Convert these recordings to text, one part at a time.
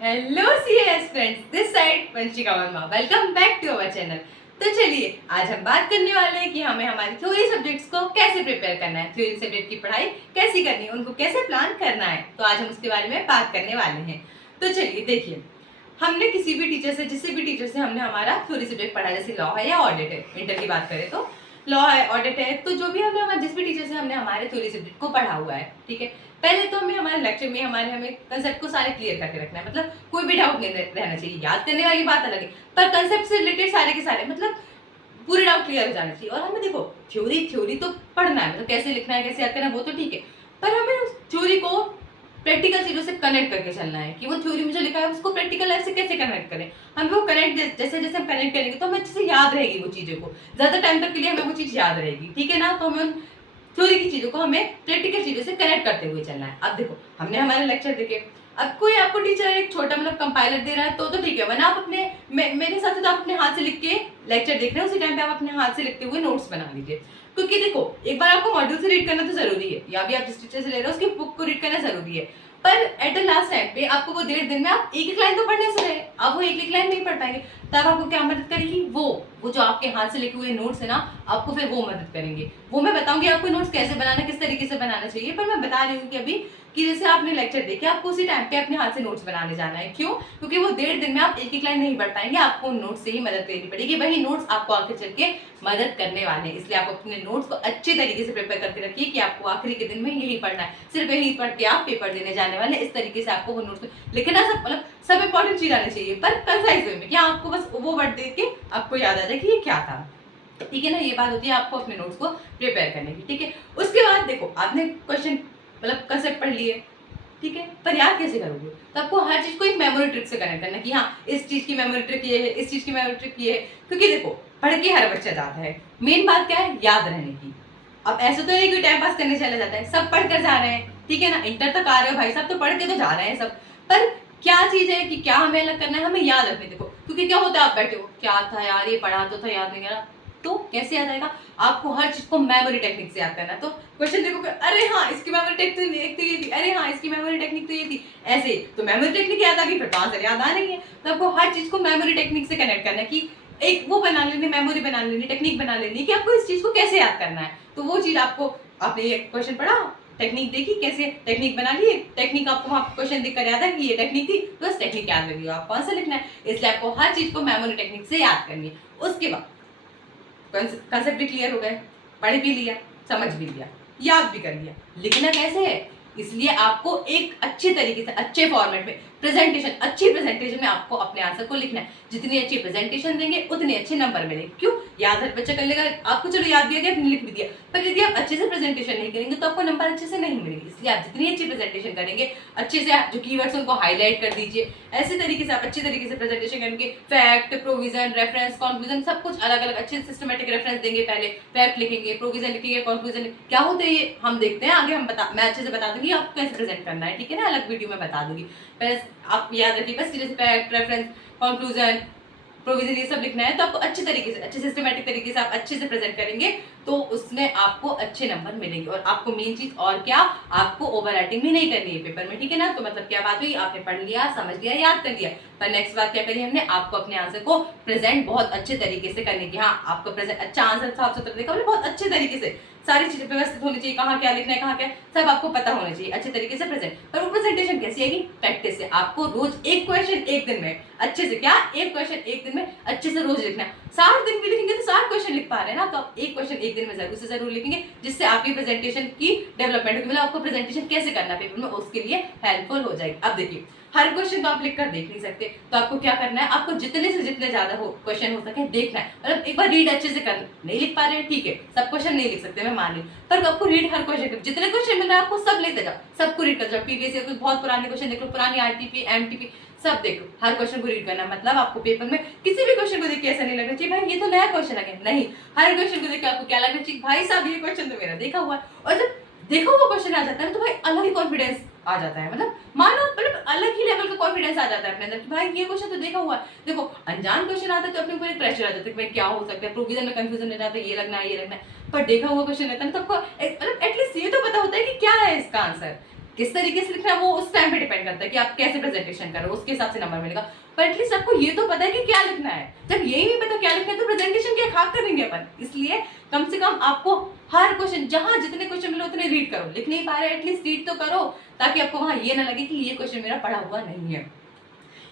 Hello CS friends, this side Vanshika Verma. Welcome back to our channel. तो चलिए आज हम बात करने वाले हैं कि हमें हमारी थ्योरी सब्जेक्ट्स को कैसे प्रिपेयर करना है, थ्योरी सब्जेक्ट की पढ़ाई कैसी करनी है, उनको कैसे प्लान करना है। तो आज हम उसके बारे में बात करने वाले हैं। तो चलिए देखिए, हमने किसी भी टीचर से, जिससे भी टीचर से हमने हमारा थ्योरी सब्जेक्ट पढ़ा, जैसे लॉ है या ऑडिट है, इंटर की बात करें तो लॉ है, ऑडिट है, तो जो भी हमने हमारे जिस भी टीचर से हमने हमारे थ्योरी सब्जेक्ट को पढ़ा हुआ है, ठीक है, पहले तो हमें हमारे लेक्चर में हमें कंसेप्ट को सारे क्लियर करके रखना है। मतलब कोई भी डाउट नहीं रहना चाहिए। याद करने वाली बात अलग है, पर कंसेप्ट से रिलेटेड सारे के सारे मतलब पूरे डाउट क्लियर हो जाना चाहिए। और हमें देखो, थ्योरी थ्योरी तो पढ़ना है, मतलब कैसे लिखना है, कैसे याद करना है, वो तो ठीक है, पर हमें उस थ्योरी को प्रैक्टिकल चीजों से कनेक्ट करके चलना है कि वो थ्योरी में जो लिखा है उसको प्रैक्टिकल लाइफ से कैसे कनेक्ट करें। हम वो कनेक्ट जैसे जैसे हम कनेक्ट करेंगे तो हमें अच्छे से याद रहेगी वो चीजों को, ज्यादा टाइम तक के लिए हमें वो चीज याद रहेगी, ठीक है ना। तो हमें थ्योरी की चीजों को हमें प्रैक्टिकल चीजों से कनेक्ट करते हुए चलना है। अब देखो, हमने हमारे लेक्चर देखे, अब कोई आपको टीचर एक छोटा मतलब कंपाइलर दे रहा है तो ठीक है, वरना आप अपने मेरे हिसाब से तो आप अपने हाथ से लिख के लेक्चर देख रहे हैं, उसी टाइम पे आप अपने हाथ से लिखते हुए नोट्स बना लीजिए। क्योंकि देखो, एक बार आपको मॉड्यूल से रीड करना तो जरूरी है, या भी आप जिस टीचर से ले रहे हो उसकी बुक को रीड करना जरूरी है, पर एट द लास्ट टाइम पे आपको वो 1.5 दिन में आप एक एक लाइन तो पढ़ने से रहे, आप वो एक एक लाइन नहीं पढ़ पाएंगे। तब आपको क्या मदद करेगी, वो जो आपके हाथ से लिखे हुए नोट्स है ना, आपको फिर वो मदद करेंगे। वो मैं बताऊंगी आपको नोट्स कैसे बनाना, किस तरीके से बनाना चाहिए, पर मैं बता रही हूँ कि अभी कि जैसे आपने लेक्चर देखे, आपको उसी टाइम पे अपने हाथ से नोट्स बनाने जाना है। क्यों? क्योंकि वो 1.5 दिन में आप एक एक लाइन नहीं पढ़ पाएंगे, आपको नोट्स से ही मदद करनी पड़ेगी। वही नोट्स आपको आगे चल के मदद करने वाले हैं, इसलिए आप अपने नोट्स को अच्छे तरीके से प्रिपेयर करके रखिए कि आपको आखिरी के दिन में यही पढ़ना है, सिर्फ यही पढ़ के आप पेपर देने जाने वाले। इस तरीके से आपको वो नोट्स लिखना, सब मतलब सब इंपॉर्टेंट चीज आनी चाहिए, पर कंसाइज वे में, क्या आपको बस वो वर्ड देख के आपको याद आ जाए कि ये क्या था, ठीक है ना। ये बात होती है आपको अपने नोट्स को प्रिपेयर करने की, ठीक है। उसके बाद देखो, आपने क्वेश्चन मतलब कंसेप्ट पढ़ लिए, ठीक है, पर याद कैसे करोगे? तो आपको हर चीज को एक मेमोरी ट्रिक से कनेक्ट करना कि हाँ, इस चीज की मेमोरी ट्रिक ये है, इस चीज की मेमोरी ट्रिक ये है। क्योंकि देखो, पढ़ के हर बच्चा जाता है, मेन बात क्या है, याद रहने की। अब ऐसा तो नहीं कि टाइम पास करने चला जाता है, सब पढ़ कर जा रहे हैं, ठीक है ना। इंटर तक आ रहे हो भाई साहब, तो पढ़ के तो जा रहे हैं सब, पर क्या चीज है कि क्या हमें अलग करना है, हमें याद रखने। देखो, क्योंकि क्या होता है, आप बैठे हो, क्या था यार, ये पढ़ा तो था, याद नहीं रहा, तो कैसे याद आएगा? आपको हर चीज को मेमोरी टेक्निक से याद करना है। तो क्वेश्चन देखो, अरे हाँ इसकी मेमोरी टेक्निक तो ये थी, अरे हाँ इसकी मेमोरी टेक्निक तो ये थी, ऐसे तो मेमोरी टेक्निक याद आ गई, फिर तो आंसर याद आ नहीं है। तो आपको हर चीज को मेमोरी टेक्निक से कनेक्ट करना है कि एक वो बना लेनी, मेमोरी बना लेनी, टेक्निक बना लेनी कि आपको इस चीज को कैसे याद करना है। तो वो चीज आपको, आपने ये क्वेश्चन पढ़ा, टेक्निक देखी, कैसे टेक्निक बना ली, टेक्निक आपको वहाँ क्वेश्चन देखकर याद है कि ये टेक्निक थी, बस टेक्निक याद लगी, आपको आंसर लिखना है। इसलिए आपको हर चीज को मेमोरी टेक्निक से याद करनी है। उसके बाद कंसेप्ट भी क्लियर हो गए, पढ़ भी लिया, समझ भी लिया, याद भी कर लिया, लिखना कैसे है, इसलिए आपको एक अच्छे तरीके से, अच्छे फॉर्मेट में प्रेजेंटेशन, अच्छी प्रेजेंटेशन में आपको अपने आंसर को लिखना है। जितनी अच्छी प्रेजेंटेशन देंगे उतने अच्छे नंबर मिलेंगे। क्यों? याद हर बच्चा कर लेगा, आपको चलो याद दिया गया, लिख भी दिया, पर यदि आप अच्छे से प्रेजेंटेशन नहीं करेंगे तो आपको नंबर अच्छे से नहीं मिलेंगे। इसलिए आप जितनी अच्छी प्रेजेंटेशन करेंगे, अच्छे से जो कीवर्ड्स उनको हाईलाइट कर दीजिए, ऐसे तरीके से आप अच्छे तरीके से प्रेजेंटेशन करेंगे। फैक्ट, प्रोविजन, रेफरेंस, कंक्लूजन, सब कुछ अलग अलग अच्छे सिस्टमेटिक रेफरेंस देंगे, पहले फैक्ट लिखेंगे, प्रोविजन लिखेंगे, कंक्लूजन क्या होते हैं ये हम देखते हैं आगे, मैं अच्छे से बता दूंगी आपको कैसे प्रेजेंट करना है, ठीक है ना, अलग वीडियो में बता दूंगी। पहले आप याद रखिए बस, जैसे फैक्ट, रेफरेंस, कंक्लूजन, प्रोविजन, ये सब लिखना है। तो आपको अच्छे तरीके से, अच्छे सिस्टमेटिक तरीके से आप अच्छे से प्रेजेंट करेंगे तो उसमें आपको अच्छे नंबर मिलेंगे। और आपको मेन चीज और क्या, आपको ओवर राइटिंग भी नहीं करनी है पेपर में, ठीक है ना। तो मतलब क्या बात हुई, आपने पढ़ लिया, समझ लिया, याद कर लिया, पर नेक्स्ट बात क्या करी हमने, आपको अपने आंसर को प्रेजेंट बहुत अच्छे तरीके से करने की। हाँ, आपको प्रेजेंट अच्छा आंसर साफ सुथरा देखा, बहुत अच्छे तरीके से सारी चीजें व्यवस्थित होनी चाहिए, कहाँ क्या लिखना है, कहाँ क्या, सब आपको पता होना चाहिए अच्छे तरीके से प्रेजेंट। पर वो प्रेजेंटेशन कैसी आएगी, प्रैक्टिस से। आपको रोज एक क्वेश्चन एक दिन में अच्छे से, क्या एक क्वेश्चन एक दिन में अच्छे से रोज लिखना है। 60 दिन भी लिखेंगे तो 60 क्वेश्चन लिख पा रहे हैं ना, तो आप एक क्वेश्चन एक दिन में जरूर से जरूर लिखेंगे, जिससे आपकी प्रेजेंटेशन की डेवलपमेंट होगी, मतलब आपको प्रेजेंटेशन कैसे करना है पेपर में उसके लिए हेल्पफुल हो जाएगी। अब देखिए, हर क्वेश्चन तो आप लिख कर देख नहीं सकते, तो आपको क्या करना है, आपको जितने से जितने ज्यादा हो क्वेश्चन हो सके देखना है, मतलब एक बार रीड अच्छे से करना। नहीं लिख पा रहे हैं, ठीक है, सब क्वेश्चन नहीं लिख सकते, मैं मान रही हूँ, पर आपको रीड हर क्वेश्चन, जितने क्वेश्चन मिल रहा है आपको सब लेते जाओ, सबको रीड कर जाओ। पीवीएस कुछ बहुत पुराने क्वेश्चन देख लो, पुरानी आरटीपी, एमटीपी, सब देख लो, हर क्वेश्चन को रीड करना। मतलब आपको पेपर में किसी भी क्वेश्चन को देख के ऐसा नहीं लगना चाहिए भाई ये तो नया क्वेश्चन है, नहीं, हर क्वेश्चन को देख के आपको क्या लगना चाहिए, भाई साहब ये क्वेश्चन तो मेरा देखा हुआ है। और जब देखो वो क्वेश्चन आ जाता है तो भाई अलग ही कॉन्फिडेंस आ जाता है, मतलब मानो मतलब अलग ही लेवल का कॉन्फिडेंस आ जाता है अपने अंदर कि भाई ये क्वेश्चन तो देखा हुआ है। देखो, अनजान क्वेश्चन आता है तो अपने ऊपर एक प्रेशर आ जाता है कि भाई क्या हो सकता है, प्रोविजन में कंफ्यूजन रहता है, ये लगना है, ये लगना है। पर देखा हुआ क्वेश्चन रहता है तो आपको मतलब एटलीस्ट ये तो पता होता है कि क्या है इसका आंसर, किस तरीके से लिखना है वो उस टाइम पे डिपेंड करता है कि आप कैसे प्रेजेंटेशन करो, उसके हिसाब से नंबर मिलेगा। पर एटलीस्ट आपको ये तो पता है कि क्या लिखना है। जब यही नहीं पता क्या लिखना है तो प्रेजेंटेशन क्या खाक करेंगे अपन। इसलिए कम से कम आपको हर क्वेश्चन, जहां जितने क्वेश्चन मिले उतने रीड करो। लिख नहीं पा रहे एटलीस्ट रीड तो करो, ताकि आपको वहां ये ना लगे कि ये क्वेश्चन मेरा पढ़ा हुआ नहीं है।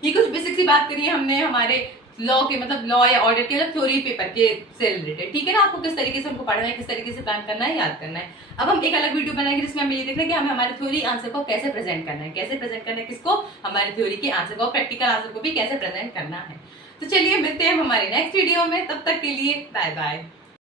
ये कुछ बेसिक सी बात करी है हमने हमारे लॉ के, मतलब लॉ या ऑडिट के, मतलब थ्योरी पेपर के से रिलेटेड। ठीक है ना, आपको किस तरीके से उनको पढ़ना है, किस तरीके से प्लान करना है, याद करना है। अब हम एक अलग वीडियो बनाएंगे जिसमें हम ये देखना है कि हमें हमारे थ्योरी आंसर को कैसे प्रेजेंट करना है, कैसे प्रेजेंट करना है किसको, हमारे थ्योरी के आंसर को, प्रैक्टिकल आंसर को भी कैसे प्रेजेंट करना है। तो चलिए मिलते हैं हमारे नेक्स्ट वीडियो में, तब तक के लिए बाय बाय।